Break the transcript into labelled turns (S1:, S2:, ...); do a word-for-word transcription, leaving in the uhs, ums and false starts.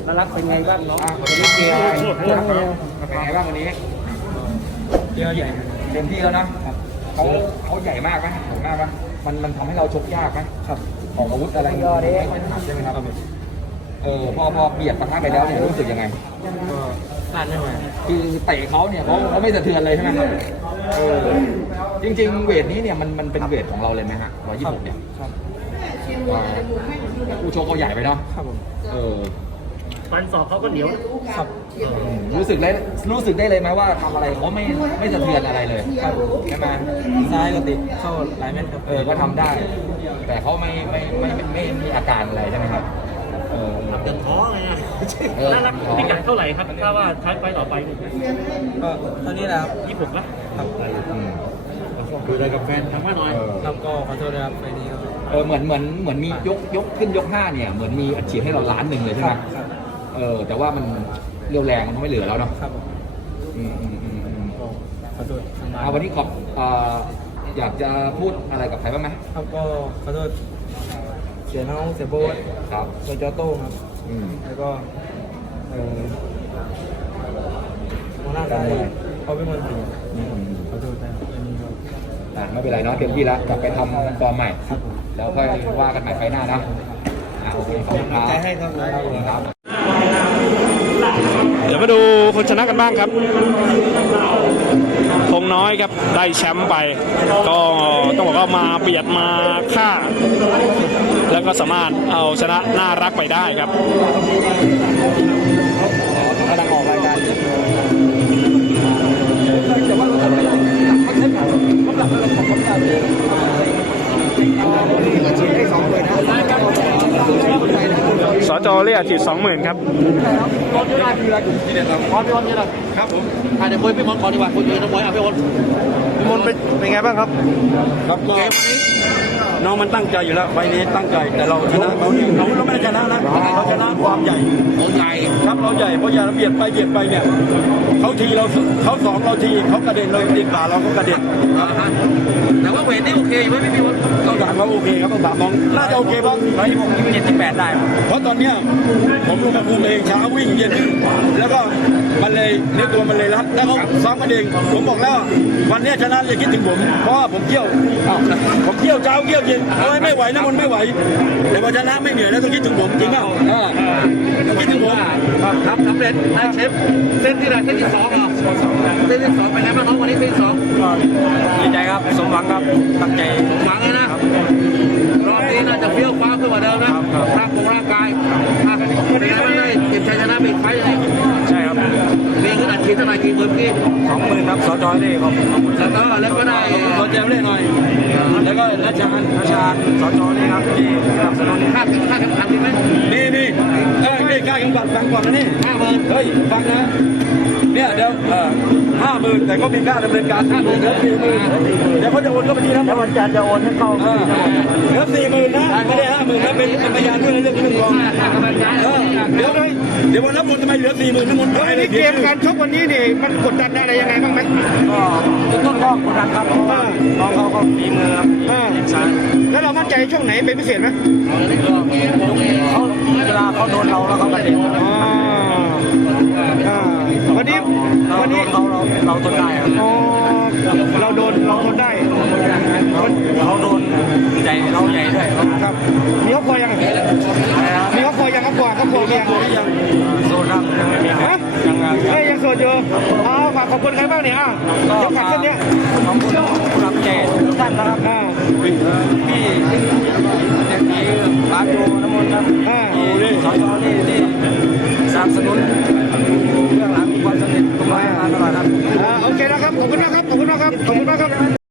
S1: น่ารักเป็นไงบ้างน้อง
S2: วันนี้เกียร์เป็นไงบ้างวันนี้
S1: เกียร์ใหญ่
S2: เต็มที่แล้วนะเขาเขาใหญ่มากไหมใหญ่มากไหมมันมันทำให้เราชกยากไหมครับออกอาวุธอะไรไม่ค่อยถนัดใช่ไหมครับเออพอพอเบียดปะทะไปแล้วเนี่ยรู้สึกยังไง
S1: ก็ต้านไม่ไหว
S2: คือเตะเขาเนี่ยเขาเขาไม่สะเทือนเลยใช่ไหมครับเออจริงๆเวทนี้เนี่ยมันมันเป็นเวทของเราเลยไหมฮะร้อยยี่สิบหกเนี่ยครับผู้ชกเขาใหญ่ไปเนาะ
S1: ครับผม
S2: เออ
S1: ฟันศอกเขาก็เหนียวครับ
S2: รู้สึกเลยรู้สึกได้เลยไหมว่าทำอะไรเขาไม่ไม่สะเทือนอะไรเลยใช่ไหม
S1: ซ้ายก็ติดเข้าหลายเม็ดครับ
S2: เออก็ทำได้แต่เขาไม่ไม่ไม่ไม่มีอาการอะไรใช่ไหมครับเออ
S1: ทำจนท้อไงน่ารักพิกัดเท่าไหร่ครับถ้าว่าท้ายไปต่อไปก็เท่านี้แหละครับยี่สิบหกนะครับ
S2: ดูเลยกับแฟนทำว่าน้อย
S1: ครับก็ขอโทษนะครับไปนี้
S2: เออเหมือนเหมือนเหมือนมียกยกขึ้นยกห้าเนี่ยเหมือนมีอัดฉีดให้เราล้านหนึ่งเลยใช่ไหมเออแต่ว่ามันเรียวแรงมันไม่เหลือแล้วเนาะ
S1: ครับ
S2: อืมอืมอืมอืม
S1: ขอโทษ
S2: เอาวันนี้ขอบอยากจะพูดอะไรกับใครบ้างไหม
S1: ครับก็ขอโทษเสียน้องเสียโบ๊ท
S2: ครับ
S1: เสียจอโต้ครับ
S2: อืม
S1: แล้วก็เออหัวหน้าการเขาเป็นคนดีขอโทษนะครับอันนี้ก็
S2: อ่าไม่เป็นไรเนาะเต็มที่แล้วกลับไปทำฟอร์มใหม่แล้วค่อยว่ากันใหม่ไฟหน้านะอ่าโอเคขอบคุณครับ
S1: ใจให้ครับ
S3: เดี๋ยวมาดูคนชนะกันบ้างครับคงน้อยครับได้แชมป์ไปก็ต้องบอกว่ามาเบียดมาฆ่าแล้วก็สามารถเอาชนะน่ารักไปได้ครับ
S2: กำลังออกรายการ
S3: สจเรียกฉีดสองหมื่นครับ
S2: รอบที่ได้คืออะไรกลุ่มที่เด็ดครับพอพี่วันนี่แหละครับผมเดี๋ยวคุยพี่มอนก่อนดีกว่าคุยกับน้องมวยอ่ะพี่วัน
S4: พี่มนเป็นเป็นไงบ้างครับ
S2: ครับเกมนี้
S4: น้องมันตั้งใจอยู่แล้วไฟนี้ตั้งใจแต่เราชนะเขาเราเราไม่ได้ชนะนะเราชนะความใหญ่
S2: เขาใหญ่
S4: ครับเราใหญ่เพราะอย่าเบียดไปเบียดไปเนี่ยเขาทีเราเขาสองเราทีเขากระเด็นเราตีนป่าเราก็กระเด็น
S2: แต่ว่าเวทนี่โอเคอยู่ไหมพี่วัน
S4: เราถามว่าโอเคครับเราถามน้องน่าจะโอเคบ้าง
S2: ร้อยยี่สิบหกยี่สิบเจ็ดสิบแปดได้
S4: เพราะตอนเนี้ยผมลงมาคุมเองเช้าวิ่งเย็นแล้วก็มันเลยเนื้อตัวมันเลยรัดแล้วเขาซ้อมกันเองผมบอกแล้ววันนี้ชนะอย่าคิดถึงผมเพราะผมเที่ยวผมเที่ยวเช้าเที่ยวเย็นไม่ไม่ไหวนะมันไม่ไหวแต่ว่าชนะไม่เหนื่อยแล้วต้องคิดถึงผมจริงเปล่าต้องคิดถึงผม
S2: ครับสำเร็จได้เชฟเส้นที่ไหนเส้นที่สองอ่ะเส้นที่สองไปไหนบ้างน้องวันนี้เส้นที่สอง
S1: ดีใจครับสมหวังครับตั้งใจ
S2: หวังเลยนะรอบนี้น่าจะเฟี้ยวฟ้าขึ้นกว่าเดิมนะร่างกายร่างกายเป็นไงบ้างเลยเก็บชัยชนะเป็นไฟยังไง
S1: ใช่ครับ
S2: มีขึ้นอัดฉีดเท่าไหร่กี่หมื่นกี่
S1: สองหมื่นครับสจเล่ครับ
S2: แล้วก็แล้วก็ได้
S4: สจเล่หน่อยแล้วก็ราชา
S1: ราชาสจเล่ครับที่สนับสนุน
S2: ค่าค่าคำสั่งดีไหม
S4: นี่นี่เออนี่ค่าคำสั่งฟังก่อนนะนี่
S2: ห้าหมื่น
S4: เฮ้ยฟังนะเนี่ยเดี๋ยวเออห้าหมื่นแต่ก็มีค่าดำเนินการห้าหมื่นเหลือสี่หมื่นเดี๋ยวเขาจะโอนเข้าบัญชีนะ
S1: วันจันทร์จะโอนให้เข้า
S4: เหลือสี่หมื่นนะไม่ได้ห้าหมื่นนะเป็นพยานเรื่องเรื่องเรื่องกองเดี๋ยวเดี๋ยววันรับมูลทำไมเหลือสี่หมื่นทั้งหมดไป
S1: ในเกมการชกวันนี้นี่มันกดดันอะไรยังไงบ้างไหม
S4: ก็ต้นก็กดดันครับน้องเขาก็มีมือครับ
S1: แล้วเรามั่นใจช่วงไหนเป็นพิเศษไหม
S4: เขาเวลาเขาโดนเราแล้วเขากระเด็น
S1: วันนี้วันนี้
S4: เราเราเราทนได้
S1: เราโดนเราทนได้
S4: เขาโดนใหญ่เราใหญ่ด้วย
S1: ครับมีเขาคอยยังมีเขาคอยยังเขากว่าเขาคอยยัง
S4: ยังโซนครับยังไม่มี
S1: ฮะยังยังโซนอยู่เอาฝากขอบคุณใครบ้างเนี่ยอ่ะยกขัดเส้นนี้
S4: ขอบคุณผู้รับแจกทุกท่านนะครับพี่พี่ปาโจน้ำมนต์ครับที่สอยนี่ที่สนับสนุนเรื่องหลังความสำเร็จตรงนี้มาตลอดครับ
S1: โอเคนะครับขอบคุณมากครับขอบคุณมากครับขอบคุณมากครับ